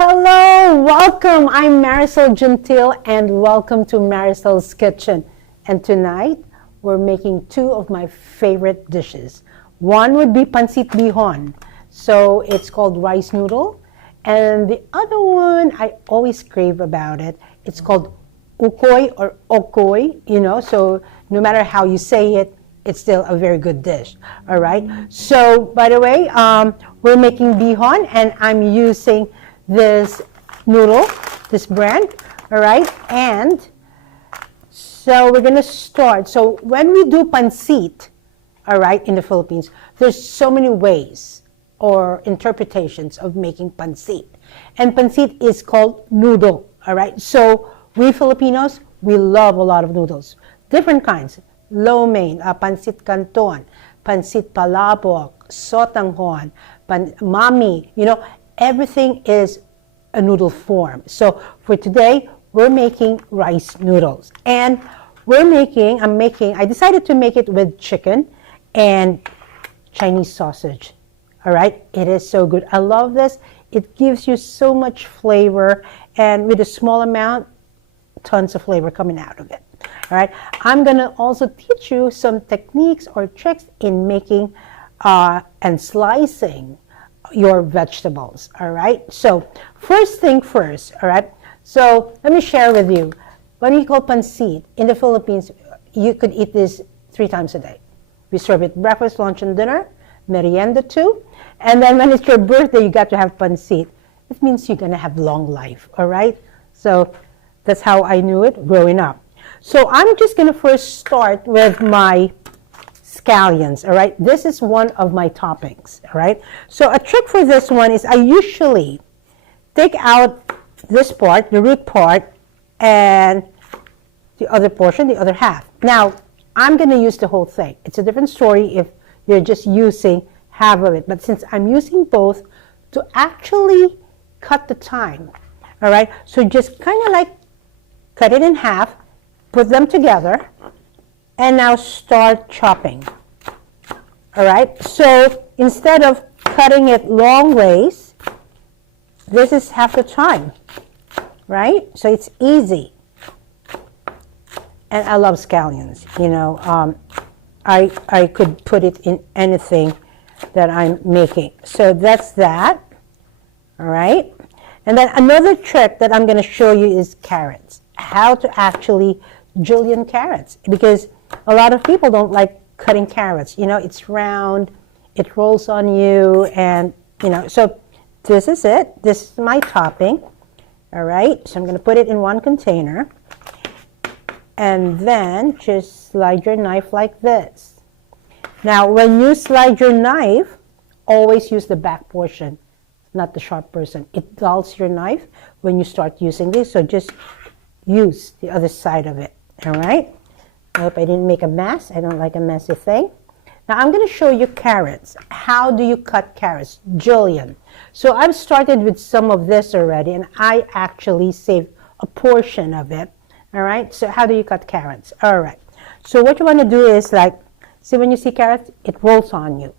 Hello, welcome. I'm Maricel Gentile and welcome to Maricel's Kitchen. And tonight, we're making two of my favorite dishes. One would be Pancit Bihon. So it's called rice noodle. And the other one, I always crave about it. It's called Ukoy or Okoy, so no matter how you say it, it's still a very good dish. All right. So, by the way, we're making bihon and I'm using this noodle, this brand, all right? And so we're gonna start. So when we do pancit, all right, in the Philippines, there's so many ways or interpretations of making pancit. And pancit is called noodle, all right? So we Filipinos, we love a lot of noodles, different kinds. Lo mein, pancit canton, pancit palabok, sotanghon, mami, everything is a noodle form. So for today, we're making rice noodles. And I decided to make it with chicken and Chinese sausage. All right, it is so good. I love this. It gives you so much flavor, and with a small amount, tons of flavor coming out of it. All right, I'm gonna also teach you some techniques or tricks in making and slicing your vegetables. All right, so first thing first, all right, so let me share with you. When we call pancit in the Philippines, you could eat this 3 times a day. We serve it breakfast, lunch, and dinner, merienda too, and then when it's your birthday, you got to have pancit. It means you're gonna have long life. All right, so that's how I knew it growing up. So I'm just gonna first start with my scallions, all right? This is one of my toppings, all right? So a trick for this one is I usually take out this part, the root part, and the other portion, the other half. Now, I'm going to use the whole thing. It's a different story if you're just using half of it. But since I'm using both to actually cut the time, all right? So just kind of like cut it in half, put them together, and now start chopping. All right, so instead of cutting it long ways, this is half the time, right? So it's easy. And I love scallions, I could put it in anything that I'm making. So that's that, all right? And then another trick that I'm gonna show you is carrots. How to actually julienne carrots, because a lot of people don't like cutting carrots. It's round, it rolls on you, and, so this is it. This is my topping, all right? So I'm going to put it in one container, and then just slide your knife like this. Now, when you slide your knife, always use the back portion, not the sharp portion. It dulls your knife when you start using this, so just use the other side of it, all right? I hope I didn't make a mess. I don't like a messy thing. Now I'm going to show you carrots. How do you cut carrots? Julienne. So I've started with some of this already, and I actually saved a portion of it. All right. So how do you cut carrots? All right. So what you want to do is see when you see carrots, it rolls on you.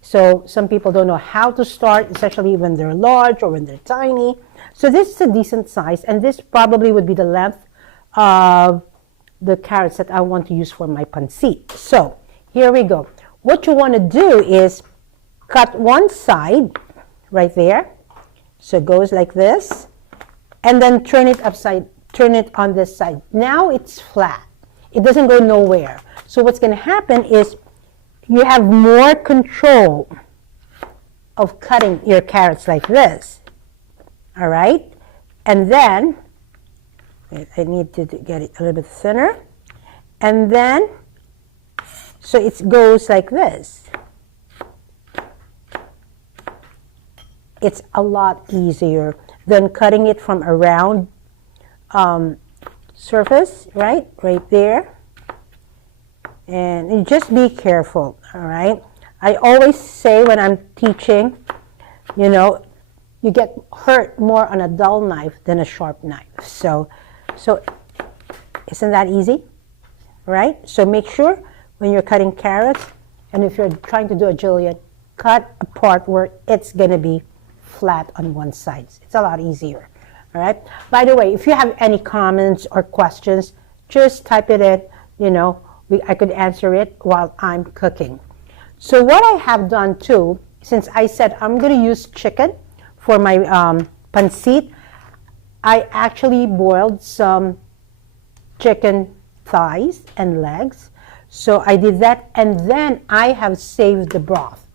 So some people don't know how to start, especially when they're large or when they're tiny. So this is a decent size, and this probably would be the length of the carrots that I want to use for my pancit. So here we go. What you want to do is cut one side right there. So it goes like this, and then turn it on this side. Now it's flat. It doesn't go nowhere. So what's going to happen is you have more control of cutting your carrots like this. All right? And then I need to get it a little bit thinner. And then, so it goes like this. It's a lot easier than cutting it from a round surface, right? Right there. And you just be careful, all right? I always say when I'm teaching, you get hurt more on a dull knife than a sharp knife. So isn't that easy, right? So make sure when you're cutting carrots, and if you're trying to do a julienne, cut a part where it's going to be flat on one side. It's a lot easier. All right. By the way, if you have any comments or questions, just type it in. You know, I could answer it while I'm cooking. So what I have done too, since I said I'm going to use chicken for my pancit, I actually boiled some chicken thighs and legs. So I did that, and then I have saved the broth.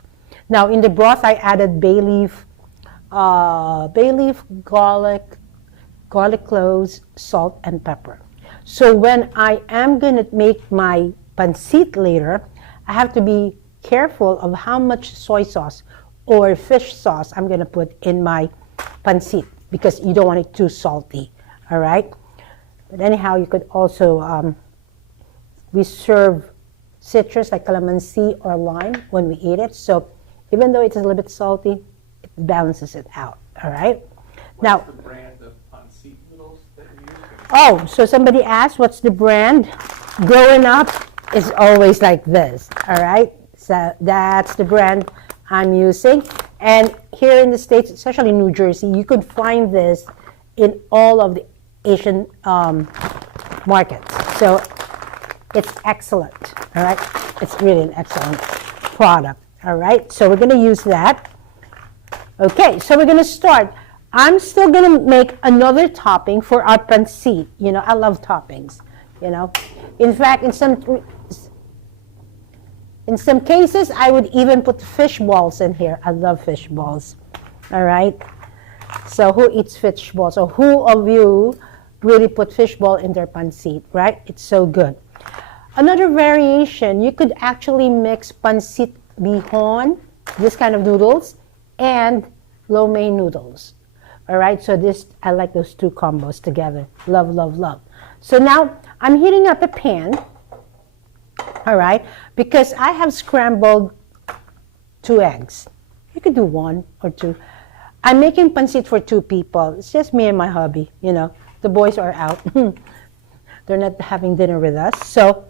Now in the broth I added bay leaf, garlic cloves, salt, and pepper. So when I am going to make my pancit later, I have to be careful of how much soy sauce or fish sauce I'm going to put in my pancit, because you don't want it too salty. All right. But anyhow, you could also we serve citrus like calamansi or lime when we eat it. So even though it's a little bit salty, it balances it out. All right. Now, what's the brand of pancit noodles that you use? Oh, so somebody asked what's the brand? Growing up is always like this. All right. So that's the brand I'm using. And here in the States, especially New Jersey, you could find this in all of the Asian markets. So it's excellent. All right. It's really an excellent product. All right. So we're going to use that. Okay. So we're going to start. I'm still going to make another topping for our pancit. You know, I love toppings. You know, in fact, in some cases, I would even put fish balls in here. I love fish balls. All right. So who eats fish balls? Or who of you really put fish ball in their pancit, right? It's so good. Another variation, you could actually mix Pancit Bihon, this kind of noodles, and lo mein noodles. All right, so this, I like those two combos together. Love, love, love. So now I'm heating up a pan, all right, because I have scrambled 2 eggs. You could do 1 or 2. I'm making pancit for 2 people. It's just me and my hubby, you know. The boys are out. They're not having dinner with us. So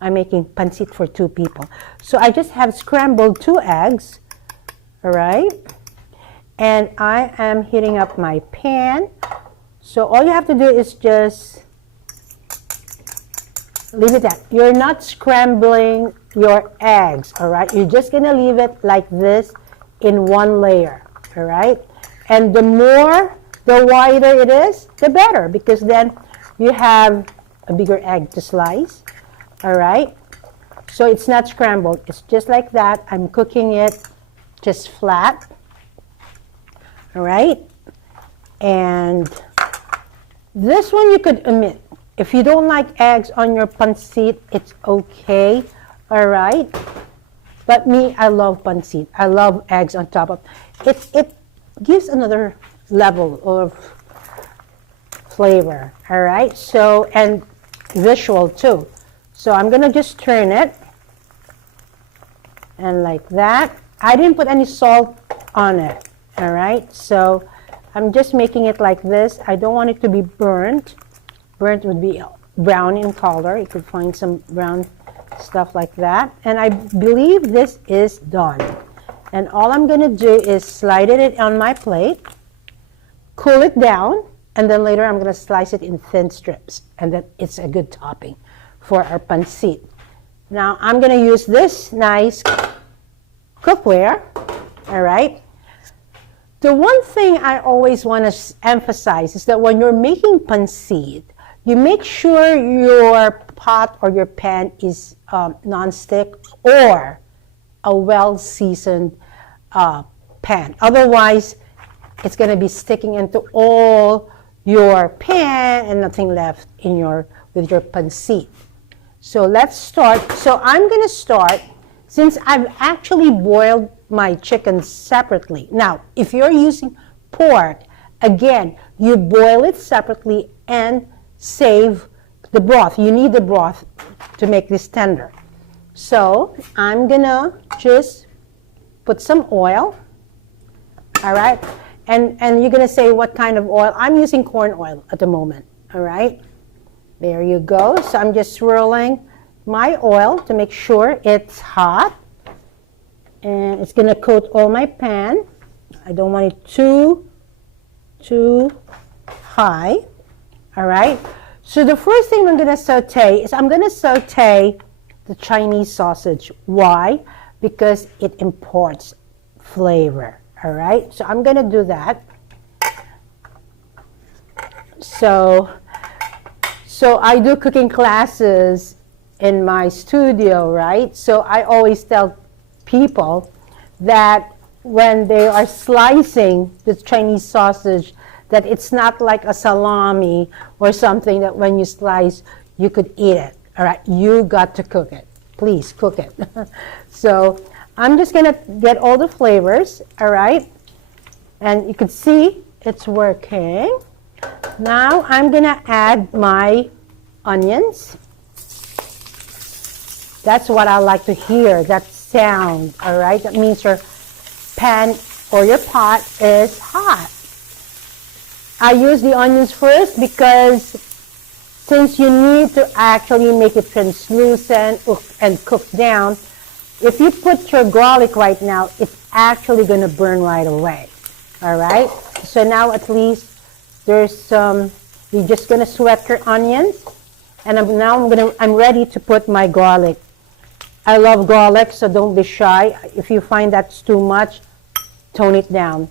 I'm making pancit for 2 people. So I just have scrambled 2 eggs, all right? And I am heating up my pan. So all you have to do is just leave it at. You're not scrambling your eggs, all right? You're just gonna leave it like this in 1 layer, all right? And the wider it is, the better, because then you have a bigger egg to slice, all right? So it's not scrambled, it's just like that. I'm cooking it just flat, all right? And this one you could omit. If you don't like eggs on your pancit, it's okay, all right? But me, I love pancit. I love eggs on top of it. It gives another level of flavor, all right? So, and visual too. So I'm gonna just turn it, and like that. I didn't put any salt on it, all right? So I'm just making it like this. I don't want it to be burnt. Burnt would be brown in color. You could find some brown stuff like that. And I believe this is done. And all I'm gonna do is slide it on my plate, cool it down, and then later I'm gonna slice it in thin strips, and then it's a good topping for our pancit. Now I'm gonna use this nice cookware, all right? The one thing I always wanna emphasize is that when you're making pancit, you make sure your pot or your pan is non-stick or a well-seasoned pan. Otherwise, it's going to be sticking into all your pan and nothing left in with your pancit. So let's start. So I'm going to start, since I've actually boiled my chicken separately. Now, if you're using pork, again, you boil it separately and save the broth. You need the broth to make this tender. So I'm gonna just put some oil, all right? And you're gonna say what kind of oil. I'm using corn oil at the moment, all right? There you go. So I'm just swirling my oil to make sure it's hot. And it's gonna coat all my pan. I don't want it too high. All right. So the first thing I'm going to saute is I'm going to saute the Chinese sausage. Why? Because it imports flavor. All right. So I'm going to do that. So I do cooking classes in my studio, right? So I always tell people that when they are slicing the Chinese sausage, that it's not like a salami or something that when you slice, you could eat it. All right, you got to cook it. Please cook it. So I'm just gonna get all the flavors, all right? And you can see it's working. Now I'm gonna add my onions. That's what I like to hear, that sound, all right? That means your pan or your pot is hot. I use the onions first because since you need to actually make it translucent and cook down, if you put your garlic right now, it's actually going to burn right away. All right? So now at least there's some, you're just going to sweat your onions. And I'm ready to put my garlic. I love garlic, so don't be shy. If you find that's too much, tone it down.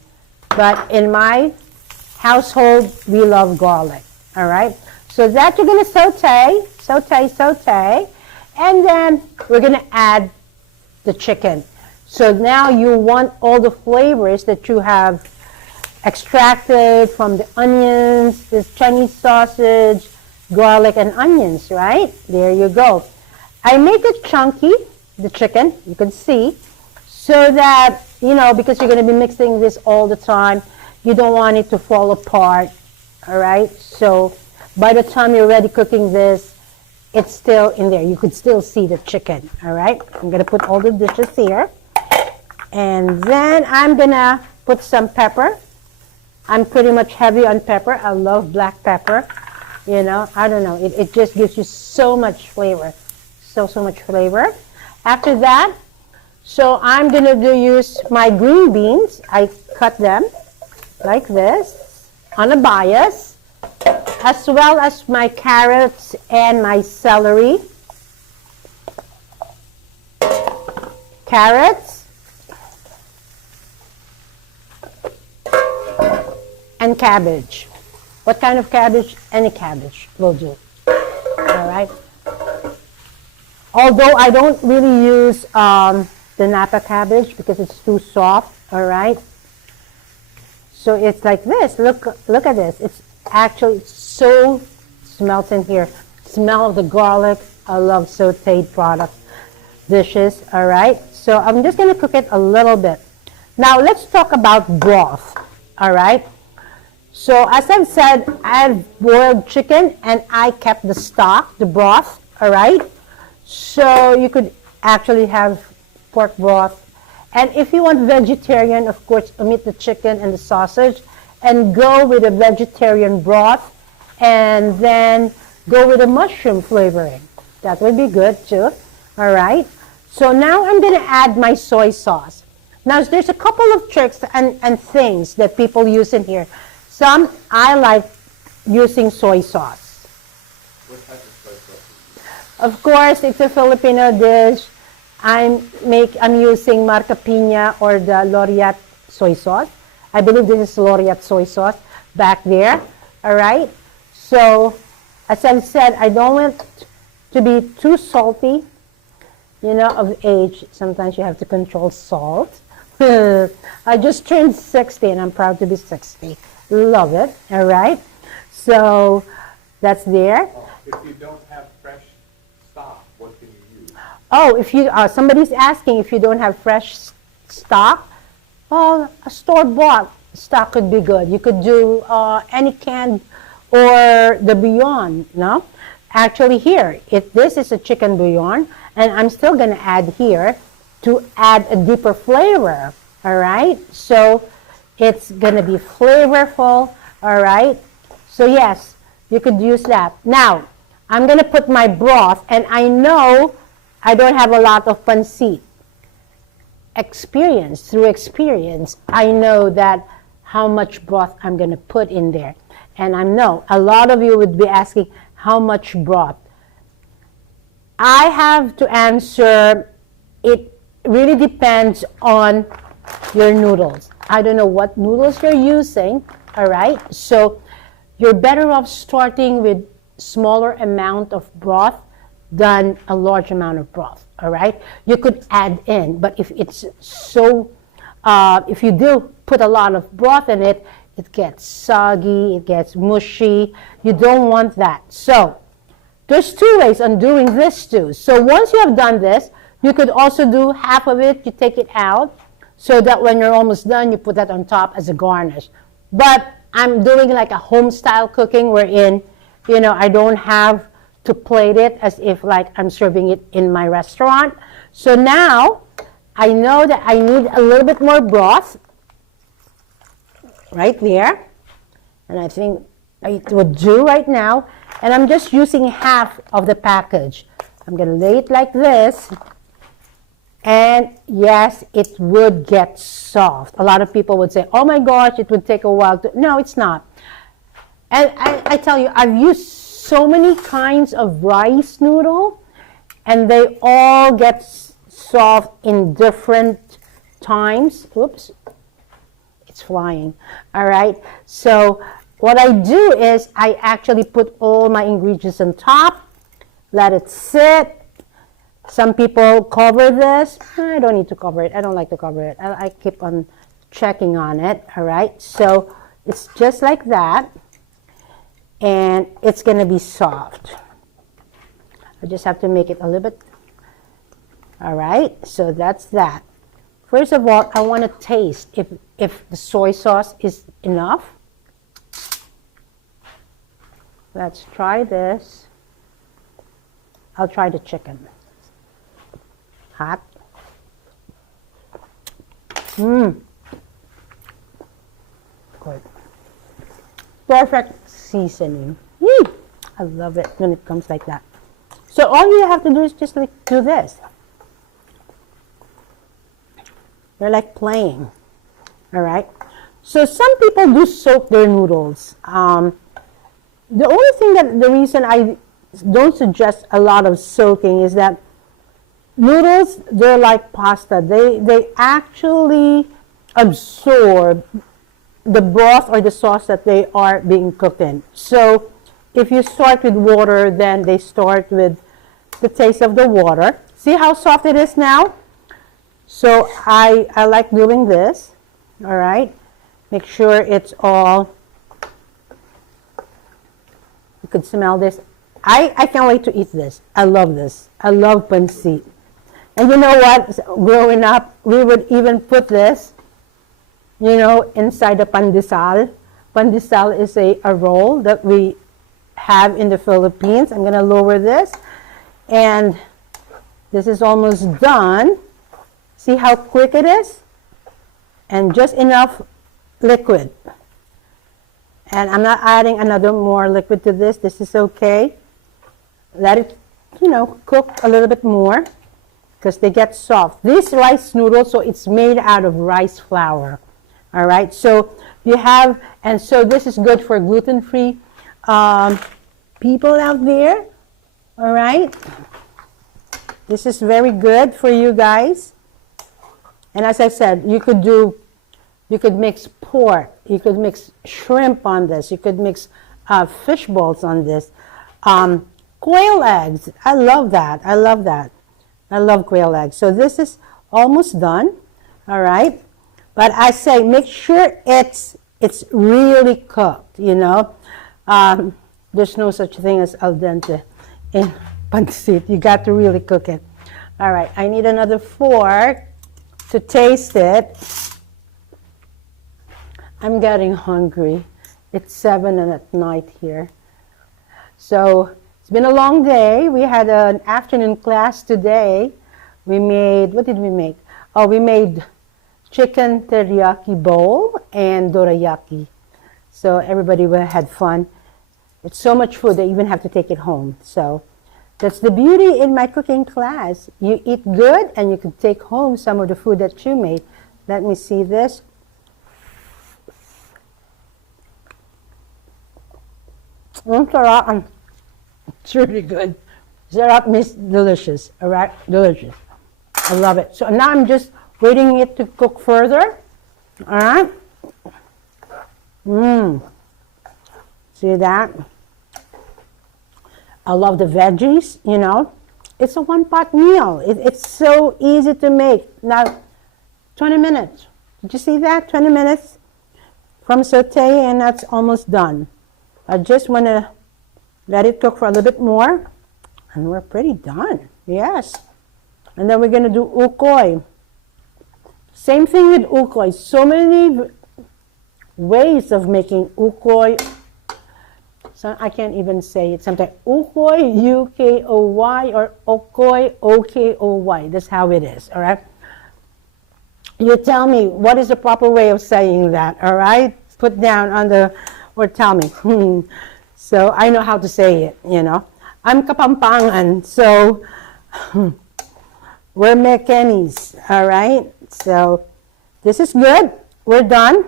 But in my household, we love garlic. All right? So that you're going to saute. And then we're going to add the chicken. So now you want all the flavors that you have extracted from the onions, this Chinese sausage, garlic, and onions, right? There you go. I make it chunky, the chicken, you can see, so that, you know, because you're going to be mixing this all the time, you don't want it to fall apart, all right? So by the time you're ready cooking this, it's still in there. You could still see the chicken, all right? I'm going to put all the dishes here. And then I'm going to put some pepper. I'm pretty much heavy on pepper. I love black pepper. You know, I don't know. It just gives you so much flavor. So much flavor. After that, so I'm going to use my green beans. I cut them like this on a bias, as well as my carrots and my celery. Carrots and cabbage. What kind of cabbage? Any cabbage will do. All right. Although I don't really use the Napa cabbage because it's too soft. All right. So it's like this. Look at this. It's actually so smells in here. Smell of the garlic. I love sauteed dishes. All right. So I'm just going to cook it a little bit. Now let's talk about broth. All right. So as I've said, I've boiled chicken and I kept the stock, the broth. All right. So you could actually have pork broth. And if you want vegetarian, of course, omit the chicken and the sausage and go with a vegetarian broth and then go with a mushroom flavoring. That would be good too. All right. So now I'm going to add my soy sauce. Now there's a couple of tricks and things that people use in here. Some I like using soy sauce. What type of soy sauce? Of course, it's a Filipino dish. I'm using Marca Pina or the Laureate soy sauce. I believe this is Laureate soy sauce back there. All right. So, as I've said, I don't want to be too salty. You know, of age, sometimes you have to control salt. I just turned 60 and I'm proud to be 60. Love it. All right. So, that's there. If you don't have fresh stock, what can you use? Oh, if you somebody's asking if you don't have fresh stock, well, a store-bought stock could be good. You could do any canned or the bouillon. No, actually here, if this is a chicken bouillon, and I'm still going to add here to add a deeper flavor. All right, so it's going to be flavorful. All right, so yes, you could use that. Now, I'm going to put my broth, and I know I don't have a lot of pancit. through experience, I know that how much broth I'm going to put in there. And I know a lot of you would be asking, how much broth? I have to answer, it really depends on your noodles. I don't know what noodles you're using, all right? So you're better off starting with smaller amount of broth than a large amount of broth, all right? You could add in, but if it's so, if you do put a lot of broth in it, it gets soggy, it gets mushy. You don't want that. So there's two ways on doing this too. So once you have done this, you could also do half of it, you take it out, so that when you're almost done, you put that on top as a garnish. But I'm doing like a home style cooking wherein, you know, I don't have to plate it as if like I'm serving it in my restaurant. So now I know that I need a little bit more broth right there. And I think it would do right now. And I'm just using half of the package. I'm going to lay it like this. And yes, it would get soft. A lot of people would say, oh my gosh, it would take a while to... No, it's not. And I tell you, I've used so many kinds of rice noodle, and they all get soft in different times. Oops, it's flying. All right, so what I do is I actually put all my ingredients on top, let it sit. Some people cover this. I don't need to cover it. I don't like to cover it. I keep on checking on it. All right, so it's just like that. And it's going to be soft. I just have to make it a little bit. All right, so that's that. First of all, I want to taste if the soy sauce is enough. Let's try this. I'll try the chicken. Hot. Good. Perfect seasoning. I love it when it comes like that. So all you have to do is just like do this. You're like playing. All right. So some people do soak their noodles. The only thing the reason I don't suggest a lot of soaking is that noodles, they're like pasta. They actually absorb the broth or the sauce that they are being cooked in. So if you start with water, then they start with the taste of the water. See how soft it is now? So I like doing this. All right. Make sure it's all, you could smell this. I can't wait to eat this. I love this. I love pancit. And you know what? Growing up, we would even put this, you know, inside the pandesal. Pandesal is a roll that we have in the Philippines. I'm going to lower this. And this is almost done. See how quick it is? And just enough liquid. And I'm not adding another more liquid to this. This is okay. Let it, you know, cook a little bit more because they get soft. This rice noodle, so it's made out of rice flour. All right, so you have, and so this is good for gluten-free people out there. All right, this is very good for you guys. And as I said, you could mix pork, you could mix shrimp on this, you could mix fish balls on this. Quail eggs, I love that. I love that. I love quail eggs. So this is almost done. All right. But I say make sure it's really cooked, you know. There's no such thing as al dente in pancit. You got to really cook it. All right. I need another fork to taste it. I'm getting hungry. It's 7 at night here. So it's been a long day. We had an afternoon class today. We made, what did we make? Oh, we made chicken teriyaki bowl and dorayaki. So everybody had fun. It's so much food they even have to take it home. So That's the beauty in my cooking class. You eat good and you can take home some of the food that you made. Let me see this. Sarap. It's really good. Sarap means delicious. All right, delicious. I love it. So now I'm just waiting it to cook further. All right. See that? I love the veggies, you know. It's a one-pot meal. It's so easy to make. Now, 20 minutes. Did you see that? 20 minutes from saute, and that's almost done. I just want to let it cook for a little bit more, and we're pretty done. Yes. And then we're going to do ukoy. Same thing with ukoy. So many ways of making ukoy. So I can't even say it sometimes. Ukoy, U-K-O-Y, or okoy, O-K-O-Y. That's how it is, all right? You tell me, what is the proper way of saying that, all right? Put down on the, or tell me. So I know how to say it, you know. I'm Kapampangan, so we're Mecanis, all right? So this is good. We're done.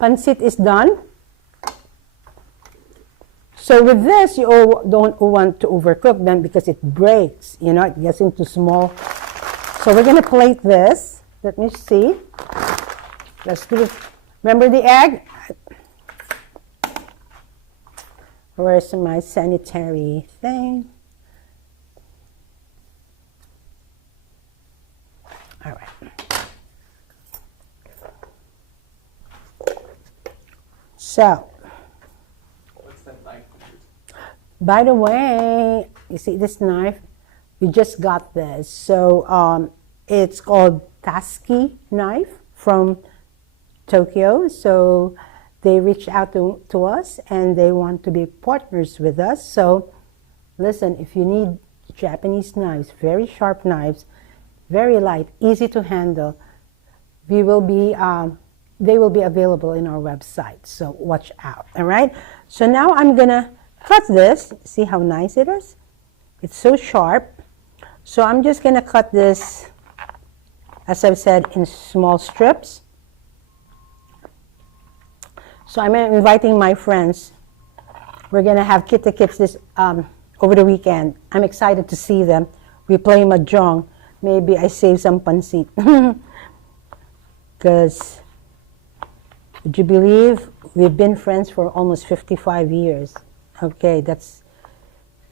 Pancit is done. So with this, you don't want to overcook them because it breaks, you know, it gets into small. So we're going to plate this. Let me see. Let's do it. Remember the egg? Where's my sanitary thing? All right. So, What's that knife? by the way, you see this knife? We just got this. So it's called Taski knife from Tokyo. So they reached out to us and they want to be partners with us. So listen, if you need Japanese knives, very sharp knives, very light, easy to handle, they will be available in our website. So watch out, all right? So now I'm gonna cut this. See how nice it is? It's so sharp. So I'm just gonna cut this, as I've said, in small strips. So I'm inviting my friends. We're gonna have kita-kits this over the weekend. I'm excited to see them. We play mahjong. Maybe I save some pancit. Because, would you believe, we've been friends for almost 55 years. Okay, that's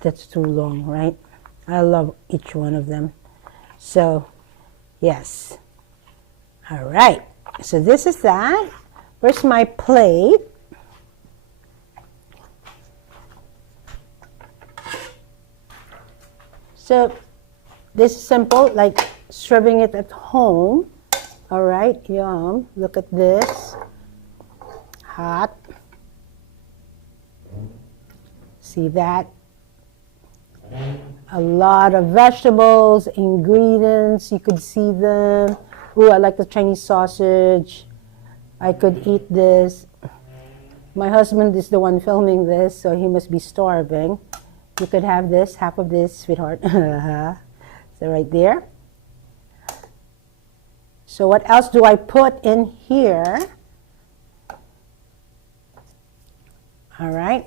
too long, right? I love each one of them. So, yes. All right. So this is that. Where's my plate? So this is simple, like serving it at home. All right, yum. Look at this. Hot. See that? A lot of vegetables, ingredients. You could see them. Ooh, I like the Chinese sausage. I could eat this. My husband is the one filming this, so he must be starving. You could have this, half of this, sweetheart. So right there. So what else do I put in here? All right.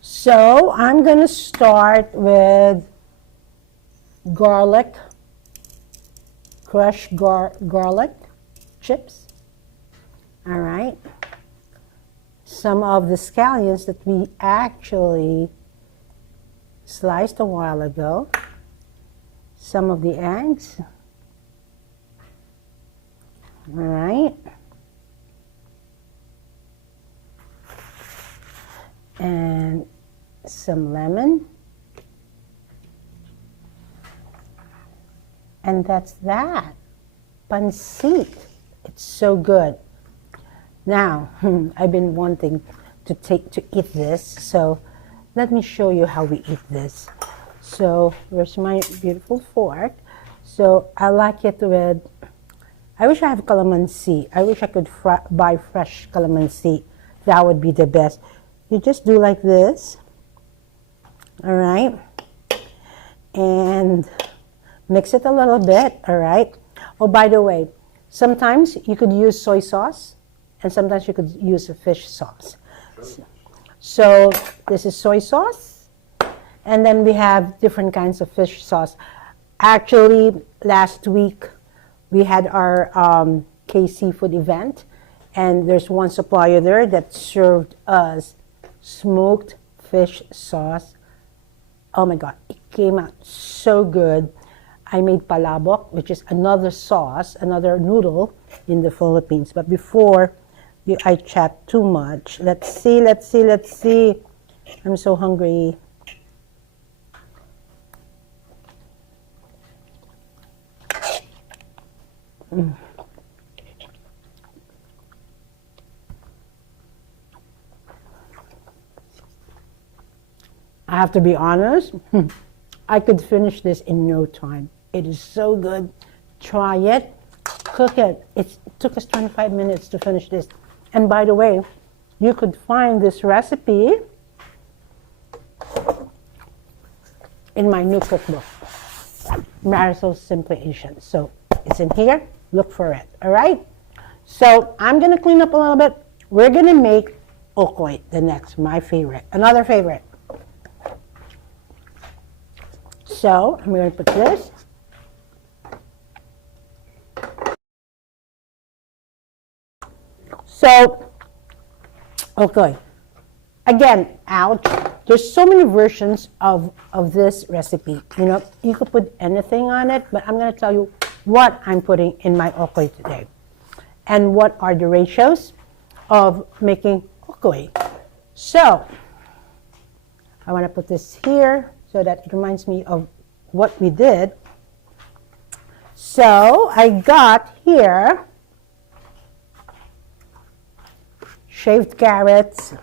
So I'm going to start with garlic, crushed garlic chips. All right. Some of the scallions that we actually sliced a while ago. Some of the eggs. All right. And some lemon. And that's that. Pancit. It's so good. Now, I've been wanting to eat this, so let me show you how we eat this. So, where's my beautiful fork? So, I like it with, I wish I have calamansi. I wish I could buy fresh calamansi. That would be the best. You just do like this. all right? And mix it a little bit, all right? Oh, by the way, sometimes you could use soy sauce, and sometimes you could use a fish sauce. So this is soy sauce, and then we have different kinds of fish sauce. Actually, last week we had our K-Seafood event, and there's one supplier there that served us smoked fish sauce. Oh my God, it came out so good. I made palabok, which is another sauce, another noodle in the Philippines. But before I chat too much, let's see. I'm so hungry. I have to be honest, I could finish this in no time. It is so good. Try it, cook it. It took us 25 minutes to finish this. And by the way, you could find this recipe in my new cookbook, Maricel's Simply Asian. So it's in here, look for it, all right? So I'm gonna clean up a little bit. We're gonna make Ukoy, the next, my favorite, another favorite. So I'm going to put this. So, okay. Again, ouch. There's so many versions of this recipe. You know, you could put anything on it, but I'm going to tell you what I'm putting in my Ukoy today. And what are the ratios of making Ukoy. So, I want to put this here so that it reminds me of what we did. So I got here shaved carrots,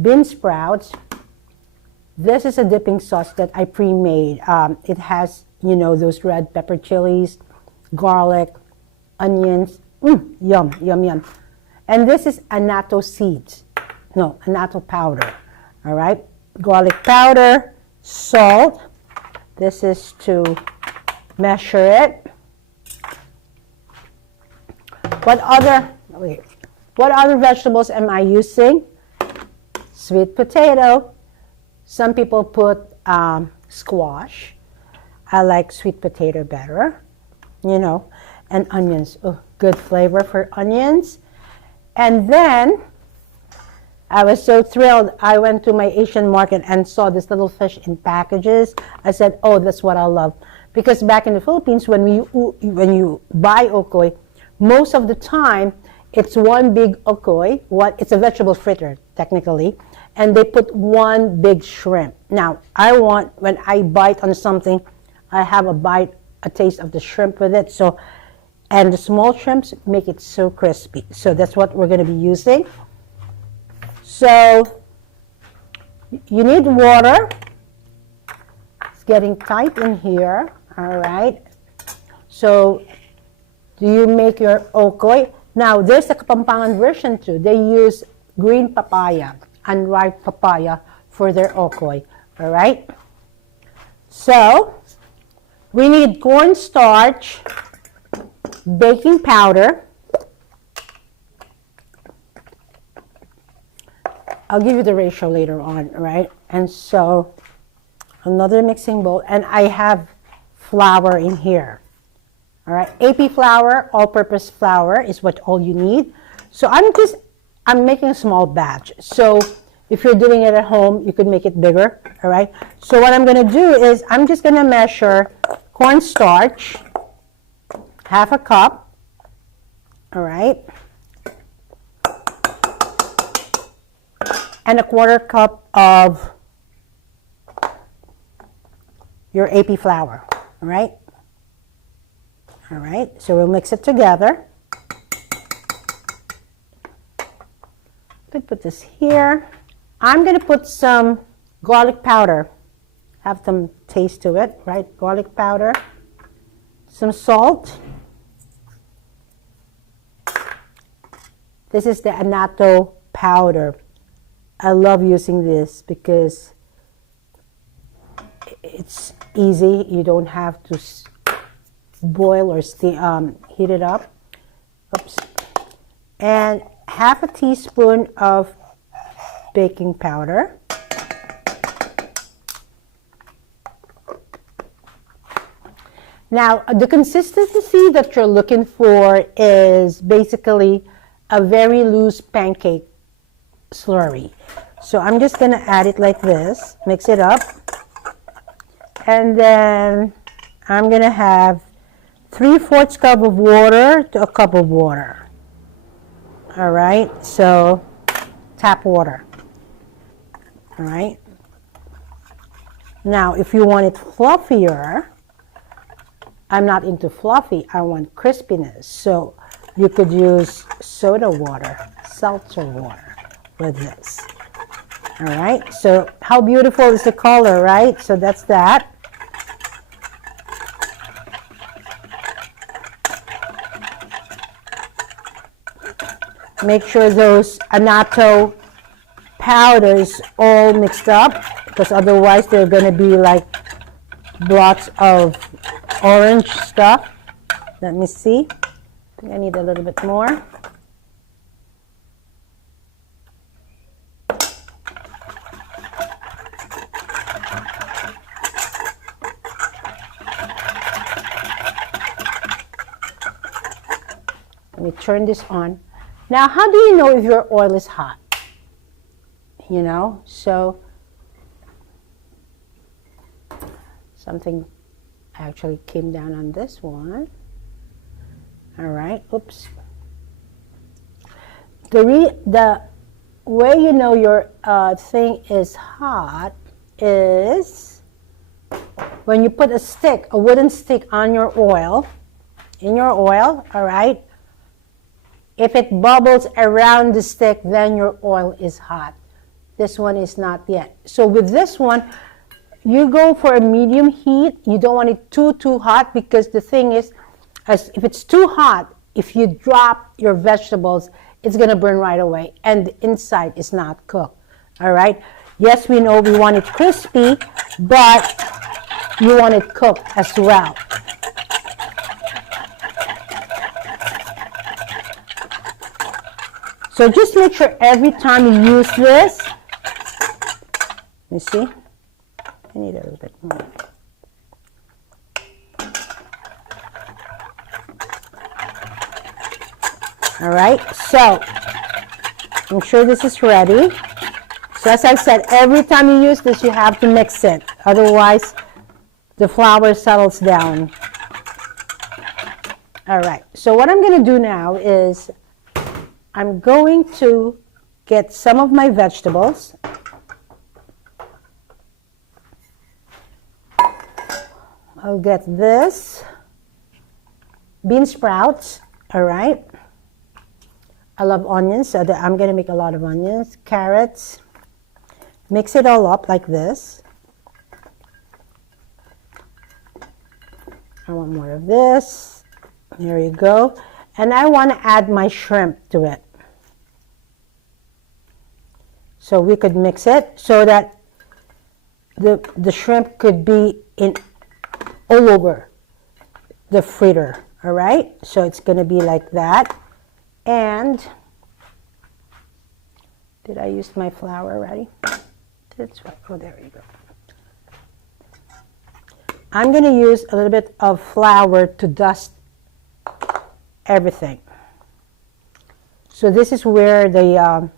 bean sprouts. This is a dipping sauce that I pre-made. It has, you know, those red pepper chilies, garlic, onions. Yum, yum, yum. And this is annatto seeds. No, annatto powder. All right. Garlic powder, salt. This is to measure it. What other vegetables am I using? Sweet potato. Some people put squash. I like sweet potato better, you know, and onions. Oh, good flavor for onions. And then I was so thrilled. I went to my Asian market and saw this little fish in packages. I said, oh, that's what I love. Because back in the Philippines, when you buy Ukoy, most of the time, it's one big Ukoy. It's a vegetable fritter, technically. And they put one big shrimp. Now, when I bite on something, I have a taste of the shrimp with it. So, and the small shrimps make it so crispy. So that's what we're going to be using. So you need water. It's getting tight in here. All right. So do you make your Ukoy? Now there's a Kapampangan version too. They use green papaya, unripe papaya for their Ukoy. All right. So we need cornstarch, baking powder. I'll give you the ratio later on, right? And so another mixing bowl, and I have flour in here. All right, AP flour, all-purpose flour is what all you need. So I'm making a small batch. So if you're doing it at home, you could make it bigger, all right? So what I'm gonna do is I'm just gonna measure cornstarch, half a cup, all right? And a quarter cup of your AP flour, all right? All right, so we'll mix it together. Put this here. I'm gonna put some garlic powder, have some taste to it, right? Garlic powder, some salt. This is the annatto powder. I love using this because it's easy. You don't have to boil or heat it up. Oops. And half a teaspoon of baking powder. Now, the consistency that you're looking for is basically a very loose pancake slurry. So I'm just going to add it like this, mix it up. And then I'm going to have 3/4 cup of water to a cup of water. All right, so tap water. All right. Now, if you want it fluffier, I'm not into fluffy, I want crispiness. So you could use soda water, seltzer water with this. All right, so how beautiful is the color, right? So that's that. Make sure those annatto powders all mixed up, because otherwise they're going to be like blots of orange stuff. Let me see. I think I need a little bit more. Let me turn this on. Now, how do you know if your oil is hot? You know, so something actually came down on this one. All right, oops. The way you know your thing is hot is when you put a wooden stick on your oil, all right? If it bubbles around the stick, then your oil is hot. This one is not yet. So with this one, you go for a medium heat. You don't want it too hot, because the thing is, if it's too hot, if you drop your vegetables, it's going to burn right away, and the inside is not cooked. All right? Yes, we know we want it crispy, but you want it cooked as well. So just make sure every time you use this, you see, I need a little bit more. All right, so I'm sure this is ready. So as I said, every time you use this, you have to mix it. Otherwise, the flour settles down. All right, so what I'm going to do now is I'm going to get some of my vegetables. I'll get this, bean sprouts, all right. I love onions, so I'm going to make a lot of onions, carrots. Mix it all up like this. I want more of this. There you go. And I want to add my shrimp to it. So we could mix it so that the shrimp could be in all over the fritter, all right? So it's going to be like that. And did I use my flour already? That's right. Oh, there you go. I'm going to use a little bit of flour to dust everything. So this is where the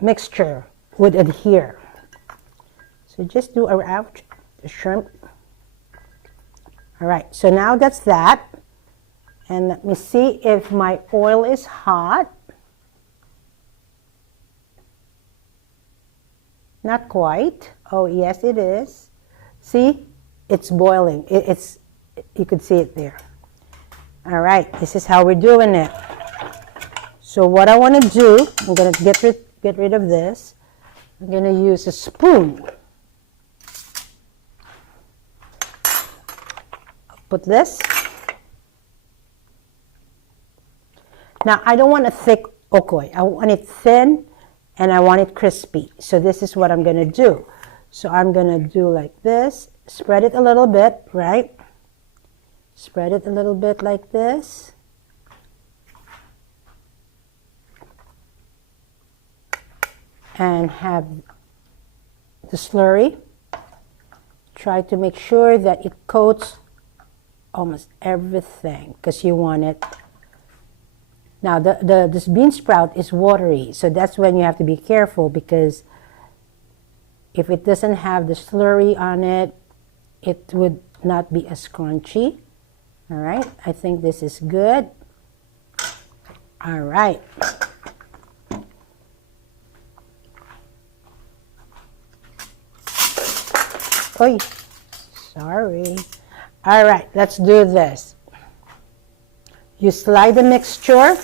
mixture would adhere. So just do around the shrimp. All right, so now that's that. And let me see if my oil is hot. Not quite. Oh, yes, it is. See, it's boiling. You could see it there. All right, this is how we're doing it. So what I want to do, I'm going to get rid of this. I'm going to use a spoon. Put this. Now, I don't want a thick ukoy. I want it thin and I want it crispy. So this is what I'm going to do. So I'm going to do like this. Spread it a little bit, right? Spread it a little bit like this. And have the slurry. Try to make sure that it coats almost everything because you want it. Now this bean sprout is watery, so that's when you have to be careful, because if it doesn't have the slurry on it, it would not be as crunchy. All right, I think this is good. All right. Oy, sorry. All right, let's do this. You slide the mixture.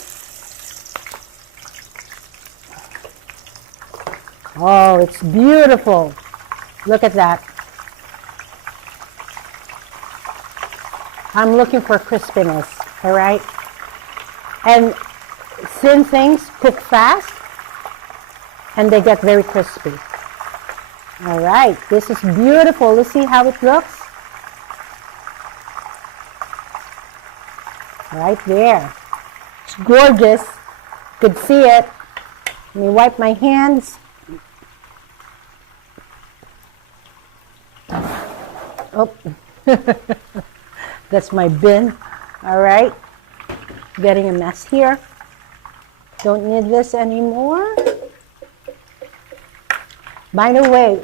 Oh, it's beautiful. Look at that. I'm looking for crispiness, all right? And thin things cook fast, and they get very crispy. All right, this is beautiful. Let's see how it looks. Right there. It's gorgeous. Could see it. Let me wipe my hands. Oh, that's my bin. All right, getting a mess here. Don't need this anymore. By the way,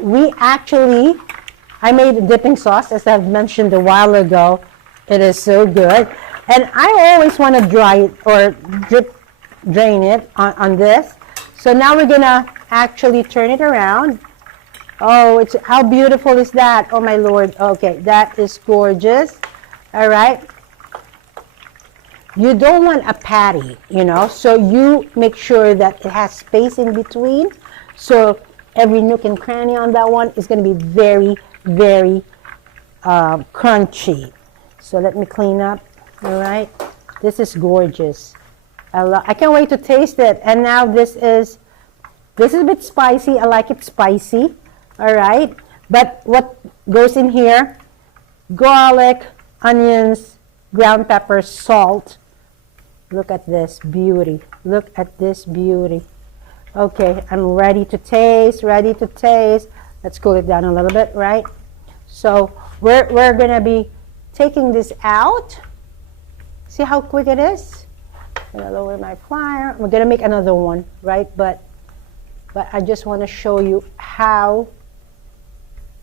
I made a dipping sauce, as I've mentioned a while ago. It is so good. And I always want to dry it or drain it on this. So now we're going to actually turn it around. Oh, how beautiful is that? Oh, my Lord. Okay, that is gorgeous. All right. You don't want a patty, so you make sure that it has space in between. So every nook and cranny on that one is going to be very, very crunchy. So let me clean up. All right. This is gorgeous. I can't wait to taste it. And now this is a bit spicy. I like it spicy. All right. But what goes in here? Garlic, onions, ground pepper, salt. Look at this beauty. Look at this beauty. Okay, I'm ready to taste, Let's cool it down a little bit, right? So we're going to be taking this out. See how quick it is? I'm going to lower my fire. We're going to make another one, right? But I just want to show you how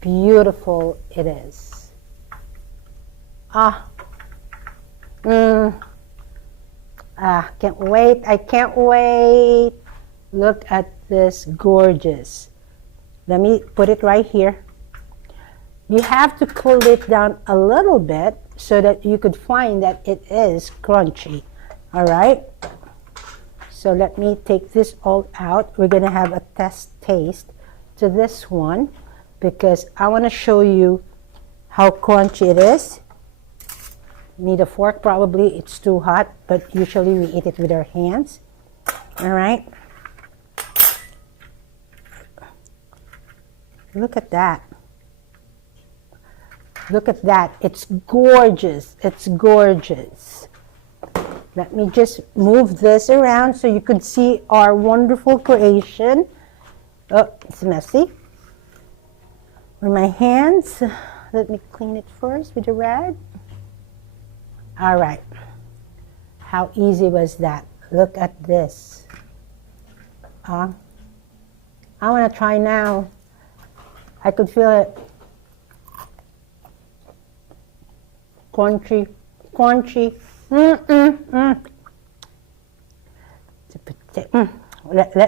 beautiful it is. Can't wait. I can't wait. Look at this gorgeous. Let me put it right here. You have to cool it down a little bit so that you could find that it is crunchy. All right. So let me take this all out. We're going to have a test taste to this one because I want to show you how crunchy it is. Need a fork probably. It's too hot, but usually we eat it with our hands. All right. Look at that. Look at that. It's gorgeous. It's gorgeous. Let me just move this around so you could see our wonderful creation. Oh, it's messy. With my hands. Let me clean it first with a rag. All right. How easy was that? Look at this. I want to try now. I could feel it. Crunchy, crunchy.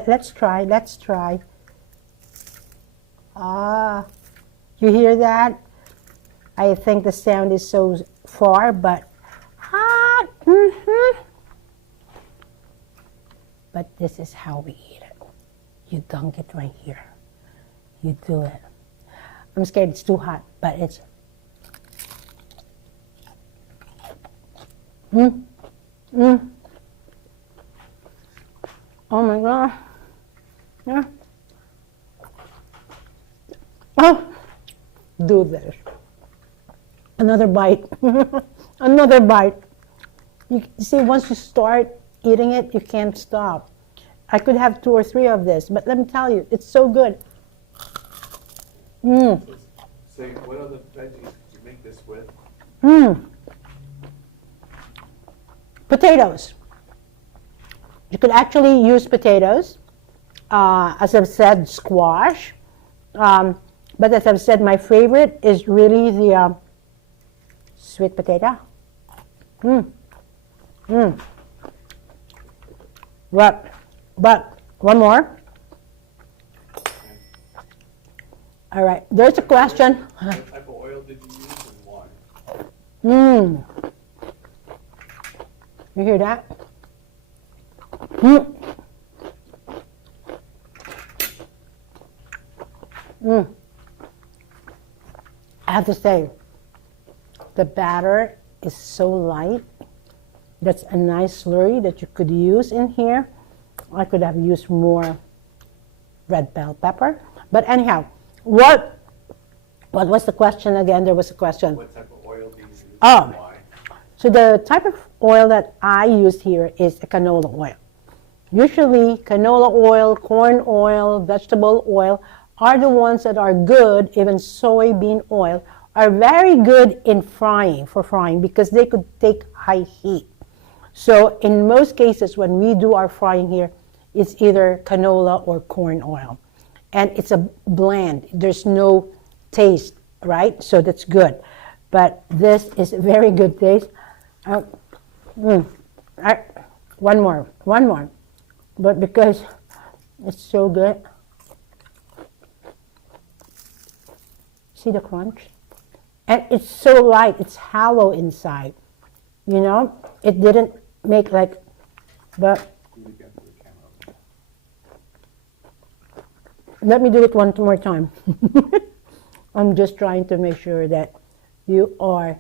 Let's try. Let's try. You hear that? I think the sound is so far, but hot. But this is how we eat it. You dunk it right here. You do it. I'm scared it's too hot, but it's. Oh my God. Yeah. do this. Another bite. Another bite. You see, once you start eating it, you can't stop. I could have 2 or 3 of this, but let me tell you, it's so good. Say, what other veggies did you make this with? Potatoes. You could actually use potatoes. As I've said, squash. But as I've said, my favorite is really the sweet potato. But one more. All right, there's a question. What type of oil did you use and why? You hear that? I have to say, the batter is so light. That's a nice slurry that you could use in here. I could have used more red bell pepper. But anyhow, what was the question again? There was a question. What type of oil do you use Oh, and why? so the type of oil that I use here is a canola oil. Usually canola oil, corn oil, vegetable oil are the ones that are good. Even soybean oil are very good in frying, because they could take high heat. So in most cases when we do our frying here, it's either canola or corn oil. And it's a bland. There's no taste, right? So that's good. But this is a very good taste. One more. But because it's so good. See the crunch? And it's so light. It's hollow inside. You know? It didn't make like, but let me do it one more time. I'm just trying to make sure that you are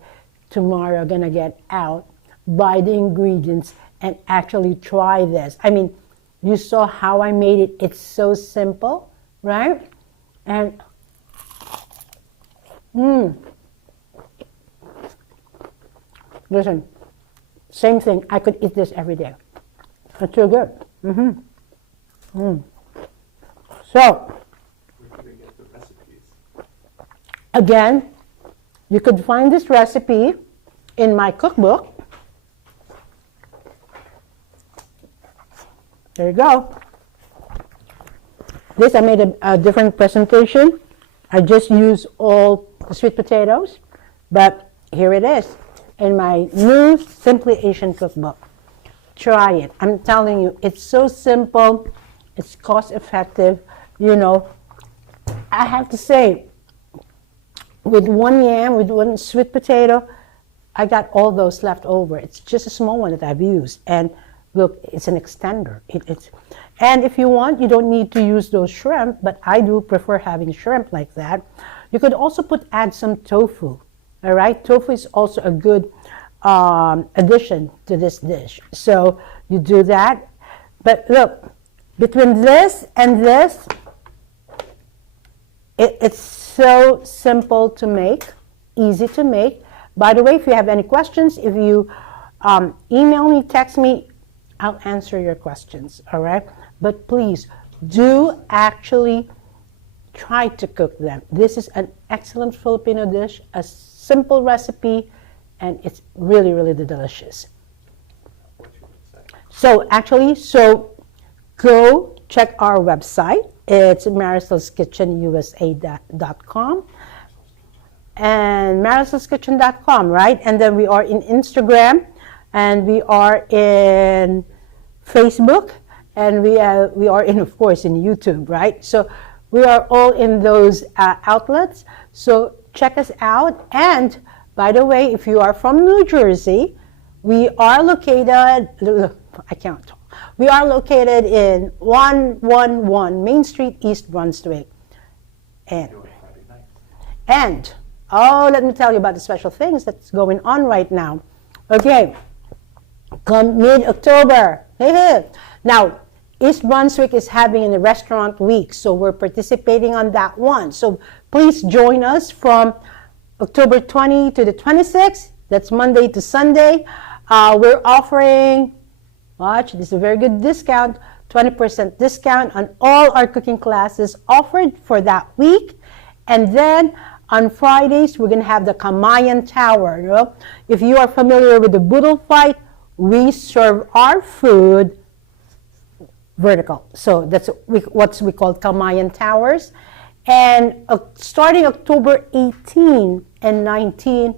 tomorrow gonna get out, buy the ingredients, and actually try this. I mean, you saw how I made it. It's so simple, right? And listen, same thing. I could eat this every day. It's so good. So, Where do they get the recipes? again, you could find this recipe in my cookbook. There you go. This I made a different presentation. I just use all the sweet potatoes, but here it is in my new Simply Asian Cookbook. Try it. I'm telling you, it's so simple. It's cost effective. You know, I have to say, with one yam, with one sweet potato, I got all those left over. It's just a small one that I've used. And look, it's an extender. And if you want, you don't need to use those shrimp, but I do prefer having shrimp like that. You could also add some tofu. All right, tofu is also a good addition to this dish. So you do that. But look, between this and this, it's so simple to make, easy to make. By the way, if you have any questions, if you email me, text me, I'll answer your questions, all right? But please do actually try to cook them. This is an excellent Filipino dish, a simple recipe, and it's really, really delicious. What you would say? So go check our website. It's maricelskitchenusa.com and maricelskitchen.com, right? And then we are in Instagram, and we are in Facebook, and we are in, of course, in YouTube, right? So we are all in those outlets. So check us out. And by the way, if you are from New Jersey, we are located, I can't talk. We are located in 111 Main Street, East Brunswick. And let me tell you about the special things that's going on right now. Okay, come mid-October. Now, East Brunswick is having a restaurant week, so we're participating on that one. So Please join us from October 20 to the 26th. That's Monday to Sunday. We're offering, watch, this is a very good discount, 20% discount on all our cooking classes offered for that week. And then on Fridays, we're going to have the Kamayan Tower. You know? If you are familiar with the Budol fight, we serve our food vertical. So that's what we call Kamayan Towers. And starting October 18 and 19,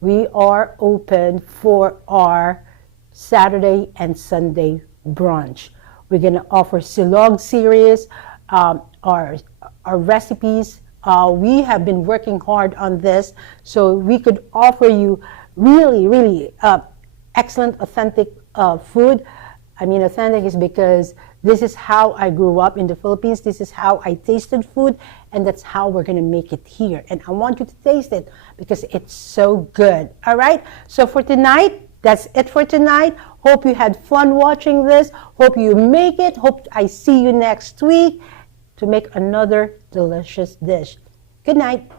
we are open for our Saturday and Sunday brunch. We're going to offer Silog series, our recipes. We have been working hard on this so we could offer you really excellent, authentic food. I mean, authentic is because this is how I grew up in the Philippines. This is how I tasted food, and that's how we're going to make it here. And I want you to taste it because it's so good. All right? So for tonight, that's it for tonight. Hope you had fun watching this. Hope you make it. Hope I see you next week to make another delicious dish. Good night.